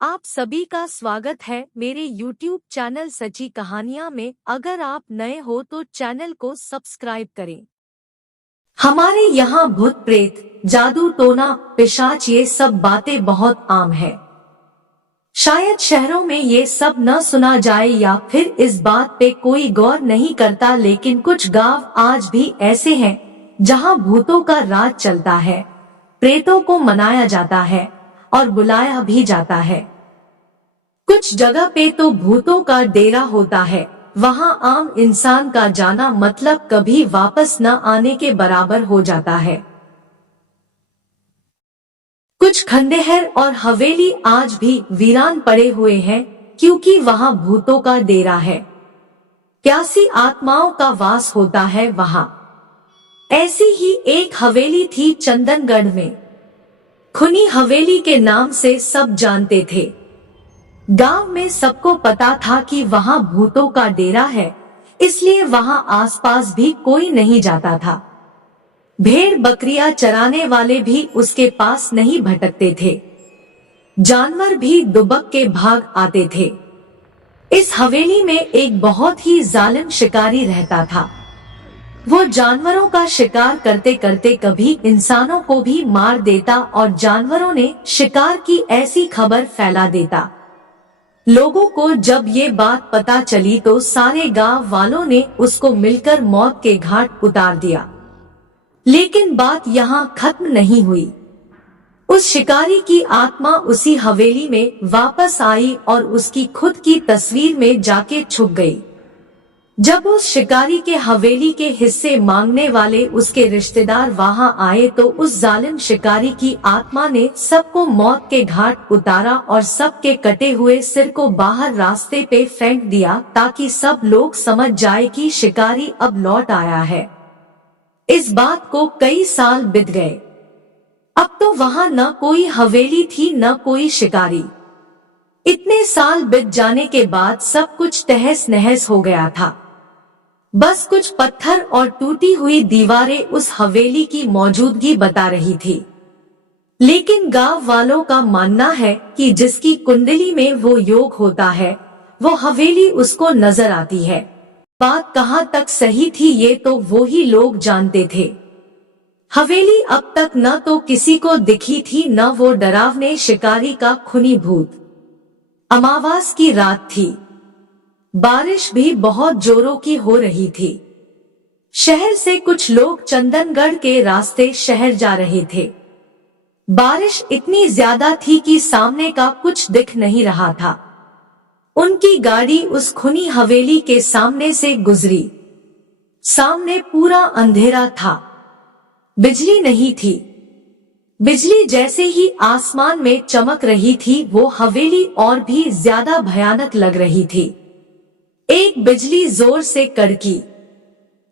आप सभी का स्वागत है मेरे YouTube चैनल सची कहानियां में। अगर आप नए हो तो चैनल को सब्सक्राइब करें। हमारे यहाँ भूत प्रेत, जादू टोना, पिशाच ये सब बातें बहुत आम है। शायद शहरों में ये सब न सुना जाए या फिर इस बात पे कोई गौर नहीं करता, लेकिन कुछ गांव आज भी ऐसे हैं जहाँ भूतों का राज चलता है, प्रेतों को मनाया जाता है और बुलाया भी जाता है। कुछ जगह पे तो भूतों का डेरा होता है, वहाँ आम इंसान का जाना मतलब कभी वापस न आने के बराबर हो जाता है। कुछ खंडहर और हवेली आज भी वीरान पड़े हुए हैं क्योंकि वहाँ भूतों का डेरा है, प्यासी आत्माओं का वास होता है वहाँ। ऐसी ही एक हवेली थी चंदनगढ़ में। खुनी हवेली के नाम से सब जानते थे। गांव में सबको पता था कि वहाँ भूतों का डेरा है, इसलिए वहाँ आसपास भी कोई नहीं जाता था। भेड़ बकरियां चराने वाले भी उसके पास नहीं भटकते थे। जानवर भी दुबक के भाग आते थे। इस हवेली में एक बहुत ही जालिम शिकारी रहता था। वो जानवरों का शिकार करते करते कभी इंसानों को भी मार देता और जानवरों ने शिकार की ऐसी खबर फैला देता। लोगों को जब ये बात पता चली तो सारे गांव वालों ने उसको मिलकर मौत के घाट उतार दिया। लेकिन बात यहाँ खत्म नहीं हुई। उस शिकारी की आत्मा उसी हवेली में वापस आई और उसकी खुद की तस्वीर में जाके छुप गई। जब उस शिकारी के हवेली के हिस्से मांगने वाले उसके रिश्तेदार वहां आए तो उस जालिम शिकारी की आत्मा ने सबको मौत के घाट उतारा और सबके कटे हुए सिर को बाहर रास्ते पे फेंक दिया ताकि सब लोग समझ जाए कि शिकारी अब लौट आया है। इस बात को कई साल बीत गए। अब तो वहां न कोई हवेली थी न कोई शिकारी। इतने साल बीत जाने के बाद सब कुछ तहस नहस हो गया था। बस कुछ पत्थर और टूटी हुई दीवारें उस हवेली की मौजूदगी बता रही थी। लेकिन गांव वालों का मानना है कि जिसकी कुंडली में वो योग होता है वो हवेली उसको नजर आती है। बात कहाँ तक सही थी ये तो वो ही लोग जानते थे। हवेली अब तक न तो किसी को दिखी थी न वो डरावने शिकारी का खूनी भूत। अमावास की रात थी। बारिश भी बहुत जोरों की हो रही थी। शहर से कुछ लोग चंदनगढ़ के रास्ते शहर जा रहे थे। बारिश इतनी ज्यादा थी कि सामने का कुछ दिख नहीं रहा था। उनकी गाड़ी उस खुनी हवेली के सामने से गुजरी। सामने पूरा अंधेरा था। बिजली नहीं थी। बिजली जैसे ही आसमान में चमक रही थी वो हवेली और भी ज्यादा भयानक लग रही थी। एक बिजली जोर से कड़की।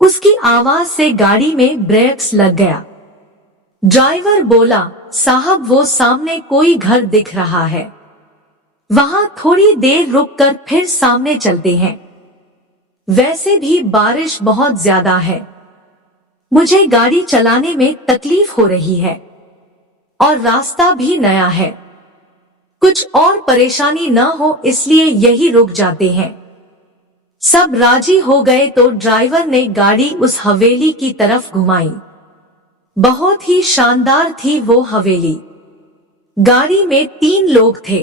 उसकी आवाज से गाड़ी में ब्रेक्स लग गया। ड्राइवर बोला, साहब वो सामने कोई घर दिख रहा है, वहां थोड़ी देर रुककर फिर सामने चलते हैं। वैसे भी बारिश बहुत ज्यादा है, मुझे गाड़ी चलाने में तकलीफ हो रही है और रास्ता भी नया है। कुछ और परेशानी न हो इसलिए यही रुक जाते हैं। सब राजी हो गए तो ड्राइवर ने गाड़ी उस हवेली की तरफ घुमाई। बहुत ही शानदार थी वो हवेली। गाड़ी में 3 लोग थे।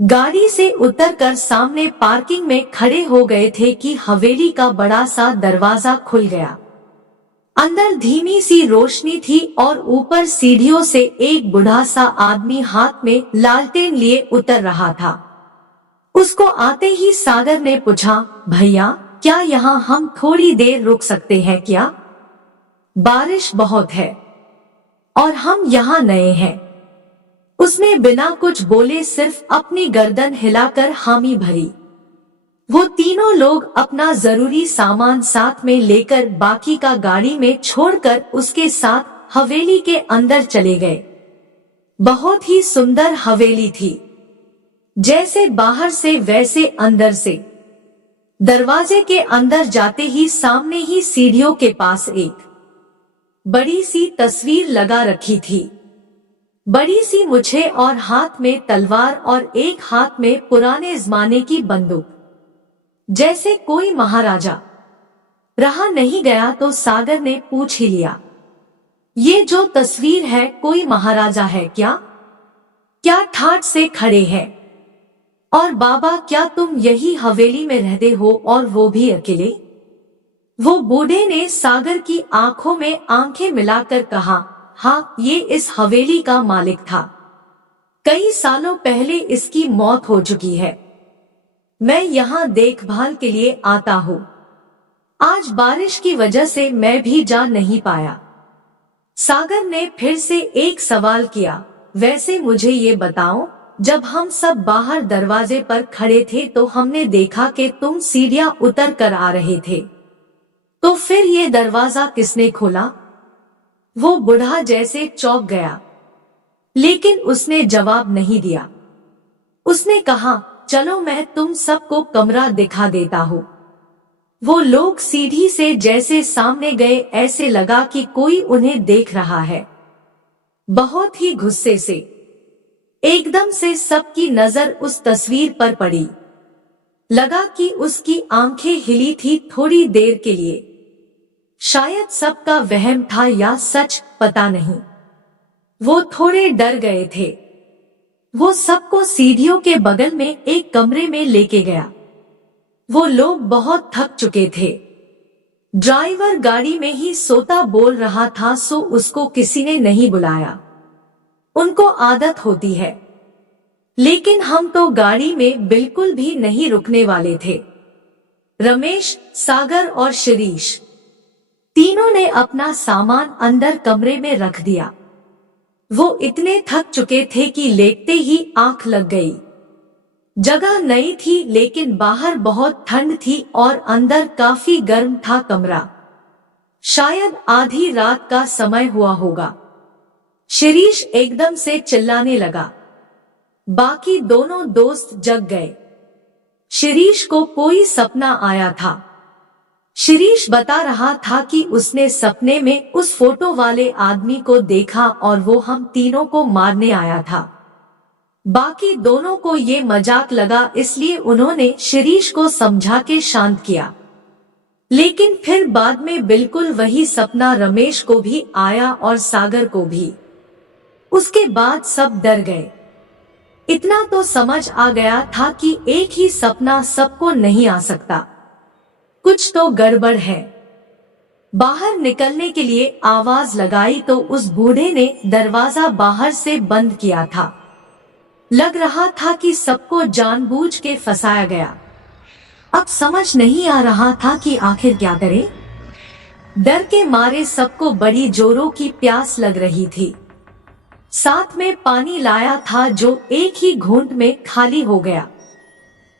गाड़ी से उतरकर सामने पार्किंग में खड़े हो गए थे कि हवेली का बड़ा सा दरवाजा खुल गया। अंदर धीमी सी रोशनी थी और ऊपर सीढ़ियों से एक बूढ़ा सा आदमी हाथ में लालटेन लिए उतर रहा था। उसको आते ही सागर ने पूछा, भैया क्या यहाँ हम थोड़ी देर रुक सकते हैं क्या? बारिश बहुत है और हम यहाँ नए हैं। उसने बिना कुछ बोले सिर्फ अपनी गर्दन हिलाकर हामी भरी। वो तीनों लोग अपना जरूरी सामान साथ में लेकर बाकी का गाड़ी में छोड़कर उसके साथ हवेली के अंदर चले गए। बहुत ही सुंदर हवेली थी, जैसे बाहर से वैसे अंदर से। दरवाजे के अंदर जाते ही सामने ही सीढ़ियों के पास एक बड़ी सी तस्वीर लगा रखी थी। बड़ी सी मुछे और हाथ में तलवार और एक हाथ में पुराने जमाने की बंदूक, जैसे कोई महाराजा। रहा नहीं गया तो सागर ने पूछ ही लिया, ये जो तस्वीर है कोई महाराजा है क्या? क्या ठाठ से खड़े हैं? और बाबा क्या तुम यही हवेली में रहते हो और वो भी अकेले? वो बूढ़े ने सागर की आंखों में आंखें मिलाकर कहा, हाँ, ये इस हवेली का मालिक था। कई सालों पहले इसकी मौत हो चुकी है। मैं यहाँ देखभाल के लिए आता हूँ। आज बारिश की वजह से मैं भी जा नहीं पाया। सागर ने फिर से एक सवाल किया, वैसे मुझे ये बताओ, जब हम सब बाहर दरवाजे पर खड़े थे तो हमने देखा कि तुम सीढ़ियां उतर कर आ रहे थे, तो फिर ये दरवाजा किसने खोला? वो बूढ़ा जैसे चौंक गया, लेकिन उसने जवाब नहीं दिया। उसने कहा, चलो मैं तुम सबको कमरा दिखा देता हूँ। वो लोग सीढ़ी से जैसे सामने गए, ऐसे लगा कि कोई उन्हें देख रहा है। बहुत ही गुस्से से एकदम से सबकी नजर उस तस्वीर पर पड़ी। लगा कि उसकी आंखें हिली थी थोड़ी देर के लिए। शायद सबका वहम था या सच, पता नहीं। वो थोड़े डर गए थे। वो सबको सीढ़ियों के बगल में एक कमरे में लेके गया। वो लोग बहुत थक चुके थे। ड्राइवर गाड़ी में ही सोता बोल रहा था, सो उसको किसी ने नहीं बुलाया। उनको आदत होती है, लेकिन हम तो गाड़ी में बिल्कुल भी नहीं रुकने वाले थे। रमेश, सागर और शिरीष तीनों ने अपना सामान अंदर कमरे में रख दिया। वो इतने थक चुके थे कि लेटते ही आंख लग गई। जगह नई थी, लेकिन बाहर बहुत ठंड थी और अंदर काफी गर्म था कमरा। शायद आधी रात का समय हुआ होगा। शिरीष एकदम से चिल्लाने लगा। बाकी दोनों दोस्त जग गए। शिरीष को कोई सपना आया था। शिरीष बता रहा था कि उसने सपने में उस फोटो वाले आदमी को देखा और वो हम तीनों को मारने आया था। बाकी दोनों को ये मजाक लगा, इसलिए उन्होंने शिरीष को समझा के शांत किया। लेकिन फिर बाद में बिल्कुल वही सपना रमेश को भी आया और सागर को भी। उसके बाद सब डर गए। इतना तो समझ आ गया था कि एक ही सपना सबको नहीं आ सकता। कुछ तो गड़बड़ है। बाहर निकलने के लिए आवाज लगाई तो उस बूढ़े ने दरवाजा बाहर से बंद किया था। लग रहा था कि सबको जानबूझ के फंसाया गया। अब समझ नहीं आ रहा था कि आखिर क्या करे। डर के मारे सबको बड़ी जोरों की प्यास लग रही थी। साथ में पानी लाया था जो एक ही घूंट में खाली हो गया।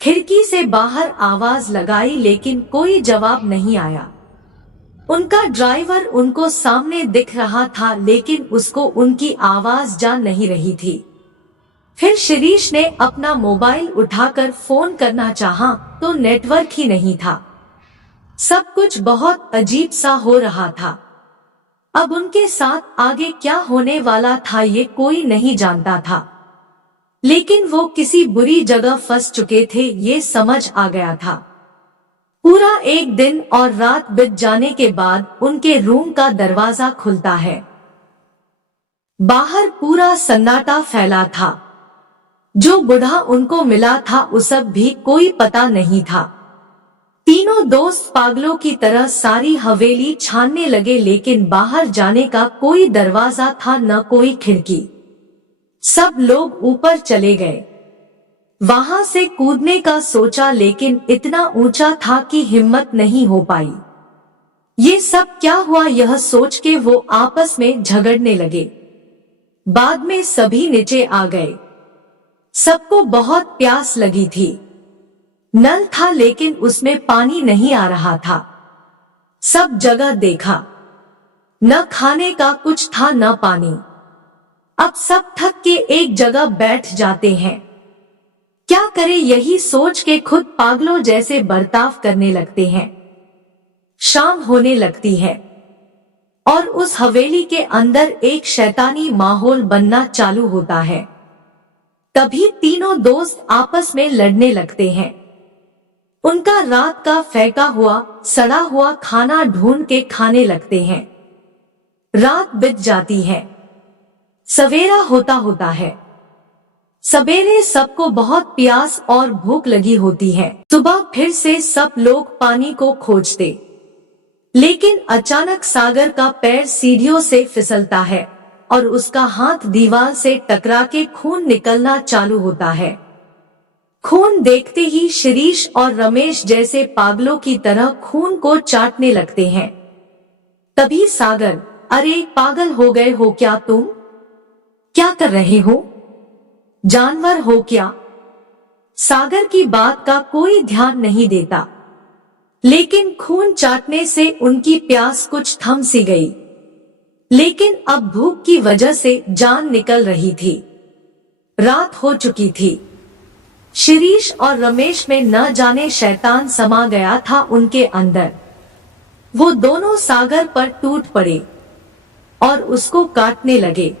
खिड़की से बाहर आवाज लगाई, लेकिन कोई जवाब नहीं आया। उनका ड्राइवर उनको सामने दिख रहा था, लेकिन उसको उनकी आवाज जा नहीं रही थी। फिर शिरीष ने अपना मोबाइल उठाकर फोन करना चाहा तो नेटवर्क ही नहीं था। सब कुछ बहुत अजीब सा हो रहा था। अब उनके साथ आगे क्या होने वाला था ये कोई नहीं जानता था, लेकिन वो किसी बुरी जगह फंस चुके थे ये समझ आ गया था। पूरा एक दिन और रात बीत जाने के बाद उनके रूम का दरवाजा खुलता है। बाहर पूरा सन्नाटा फैला था। जो बूढ़ा उनको मिला था उसे भी कोई पता नहीं था। तीनों दोस्त पागलों की तरह सारी हवेली छानने लगे, लेकिन बाहर जाने का कोई दरवाजा था न कोई खिड़की। सब लोग ऊपर चले गए। वहां से कूदने का सोचा, लेकिन इतना ऊंचा था कि हिम्मत नहीं हो पाई। ये सब क्या हुआ यह सोच के वो आपस में झगड़ने लगे। बाद में सभी नीचे आ गए। सबको बहुत प्यास लगी थी। नल था, लेकिन उसमें पानी नहीं आ रहा था। सब जगह देखा, न खाने का कुछ था न पानी। अब सब थक के एक जगह बैठ जाते हैं। क्या करे यही सोच के खुद पागलों जैसे बर्ताव करने लगते हैं। शाम होने लगती है। और उस हवेली के अंदर एक शैतानी माहौल बनना चालू होता है। तभी तीनों दोस्त आपस में लड़ने लगते हैं। उनका रात का फेंका हुआ सड़ा हुआ खाना ढूंढ के खाने लगते हैं। रात बीत जाती है, सवेरा होता होता है। सवेरे सबको बहुत प्यास और भूख लगी होती है। सुबह फिर से सब लोग पानी को खोजते, लेकिन अचानक सागर का पैर सीढ़ियों से फिसलता है और उसका हाथ दीवार से टकरा के खून निकलना चालू होता है। खून देखते ही शिरीष और रमेश जैसे पागलों की तरह खून को चाटने लगते हैं। तभी सागर, अरे पागल हो गए हो क्या तुम? क्या कर रहे हो? जानवर हो क्या? सागर की बात का कोई ध्यान नहीं देता, लेकिन खून चाटने से उनकी प्यास कुछ थम सी गई। लेकिन अब भूख की वजह से जान निकल रही थी। रात हो चुकी थी। शिरीष और रमेश में न जाने शैतान समा गया था उनके अंदर। वो दोनों सागर पर टूट पड़े और उसको काटने लगे।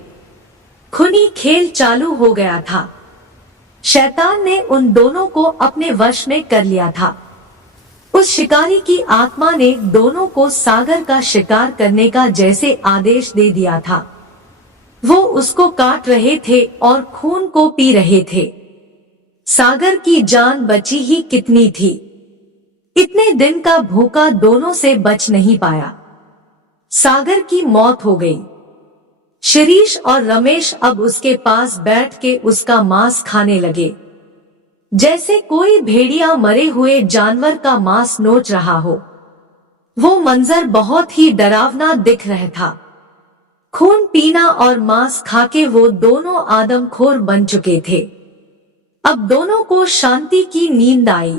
खूनी खेल चालू हो गया था। शैतान ने उन दोनों को अपने वश में कर लिया था। उस शिकारी की आत्मा ने दोनों को सागर का शिकार करने का जैसे आदेश दे दिया था। वो उसको काट रहे थे और खून को पी रहे थे। सागर की जान बची ही कितनी थी। इतने दिन का भूखा दोनों से बच नहीं पाया। सागर की मौत हो गई। शिरीष और रमेश अब उसके पास बैठ के उसका मांस खाने लगे, जैसे कोई भेड़िया मरे हुए जानवर का मांस नोच रहा हो। वो मंजर बहुत ही डरावना दिख रहा था। खून पीना और मांस खाके वो दोनों आदमखोर बन चुके थे। अब दोनों को शांति की नींद आई।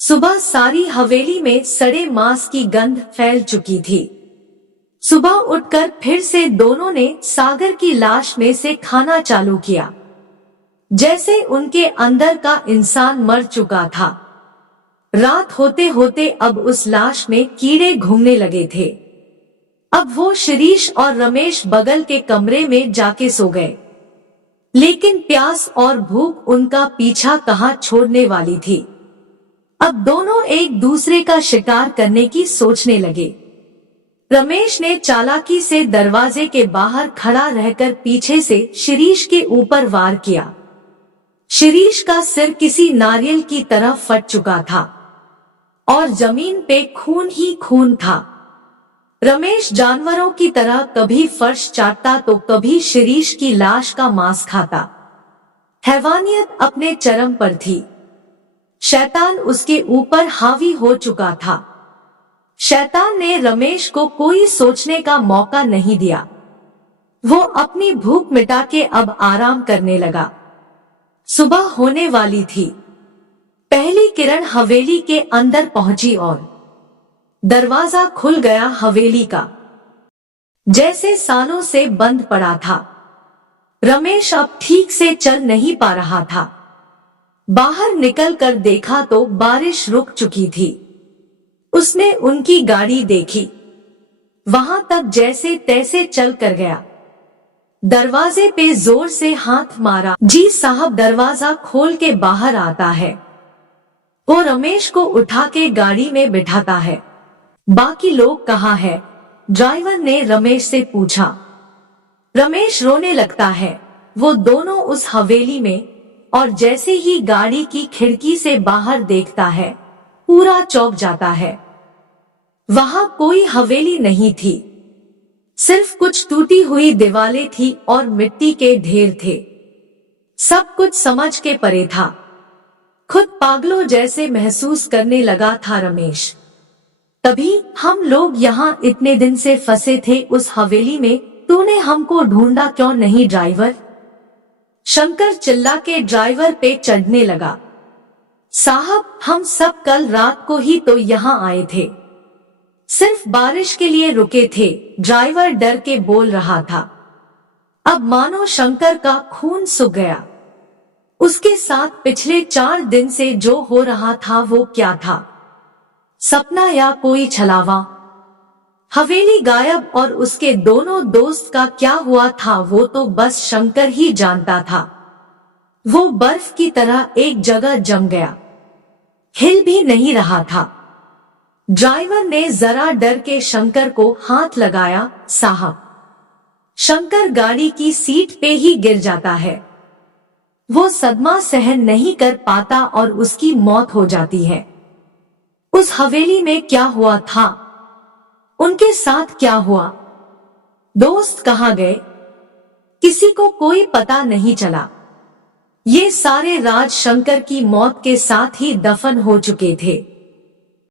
सुबह सारी हवेली में सड़े मांस की गंध फैल चुकी थी। सुबह उठकर फिर से दोनों ने सागर की लाश में से खाना चालू किया, जैसे उनके अंदर का इंसान मर चुका था। रात होते होते अब उस लाश में कीड़े घूमने लगे थे। अब वो शिरीष और रमेश बगल के कमरे में जाके सो गए, लेकिन प्यास और भूख उनका पीछा कहाँ छोड़ने वाली थी। अब दोनों एक दूसरे का शिकार करने की सोचने लगे। रमेश ने चालाकी से दरवाजे के बाहर खड़ा रहकर पीछे से शिरीष के ऊपर वार किया। शिरीष का सिर किसी नारियल की तरह फट चुका था और जमीन पे खून ही खून था। रमेश जानवरों की तरह कभी फर्श चाटता तो कभी शिरीष की लाश का मांस खाता। हैवानियत अपने चरम पर थी। शैतान उसके ऊपर हावी हो चुका था। शैतान ने रमेश को कोई सोचने का मौका नहीं दिया। वो अपनी भूख मिटा के अब आराम करने लगा। सुबह होने वाली थी। पहली किरण हवेली के अंदर पहुंची और दरवाजा खुल गया हवेली का, जैसे सालों से बंद पड़ा था। रमेश अब ठीक से चल नहीं पा रहा था। बाहर निकलकर देखा तो बारिश रुक चुकी थी। उसने उनकी गाड़ी देखी, वहां तक जैसे तैसे चल कर गया। दरवाजे पे जोर से हाथ मारा। जी साहब, दरवाजा खोल के बाहर आता है। वो रमेश को उठा के गाड़ी में बिठाता है। बाकी लोग कहाँ है? ड्राइवर ने रमेश से पूछा। रमेश रोने लगता है। वो दोनों उस हवेली में, और जैसे ही गाड़ी की खिड़की से बाहर देखता है पूरा चौंक जाता है। वहां कोई हवेली नहीं थी, सिर्फ कुछ टूटी हुई दीवारें थी और मिट्टी के ढेर थे। सब कुछ समझ के परे था। खुद पागलों जैसे महसूस करने लगा था रमेश। तभी, हम लोग यहाँ इतने दिन से फंसे थे उस हवेली में, तूने हमको ढूंढा क्यों नहीं ड्राइवर? शंकर चिल्ला के ड्राइवर पे चढ़ने लगा। साहब, हम सब कल रात को ही तो यहाँ आए थे, सिर्फ बारिश के लिए रुके थे, ड्राइवर डर के बोल रहा था। अब मानो शंकर का खून सूख गया। उसके साथ पिछले 4 दिन से जो हो रहा था वो क्या था? सपना या कोई छलावा? हवेली गायब और उसके दोनों दोस्त का क्या हुआ था वो तो बस शंकर ही जानता था। वो बर्फ की तरह एक जगह जम गया, हिल भी नहीं रहा था। ड्राइवर ने जरा डर के शंकर को हाथ लगाया। साहब। शंकर गाड़ी की सीट पे ही गिर जाता है। वो सदमा सहन नहीं कर पाता और उसकी मौत हो जाती है। उस हवेली में क्या हुआ था? उनके साथ क्या हुआ? दोस्त कहाँ गए? किसी को कोई पता नहीं चला। ये सारे राज शंकर की मौत के साथ ही दफन हो चुके थे।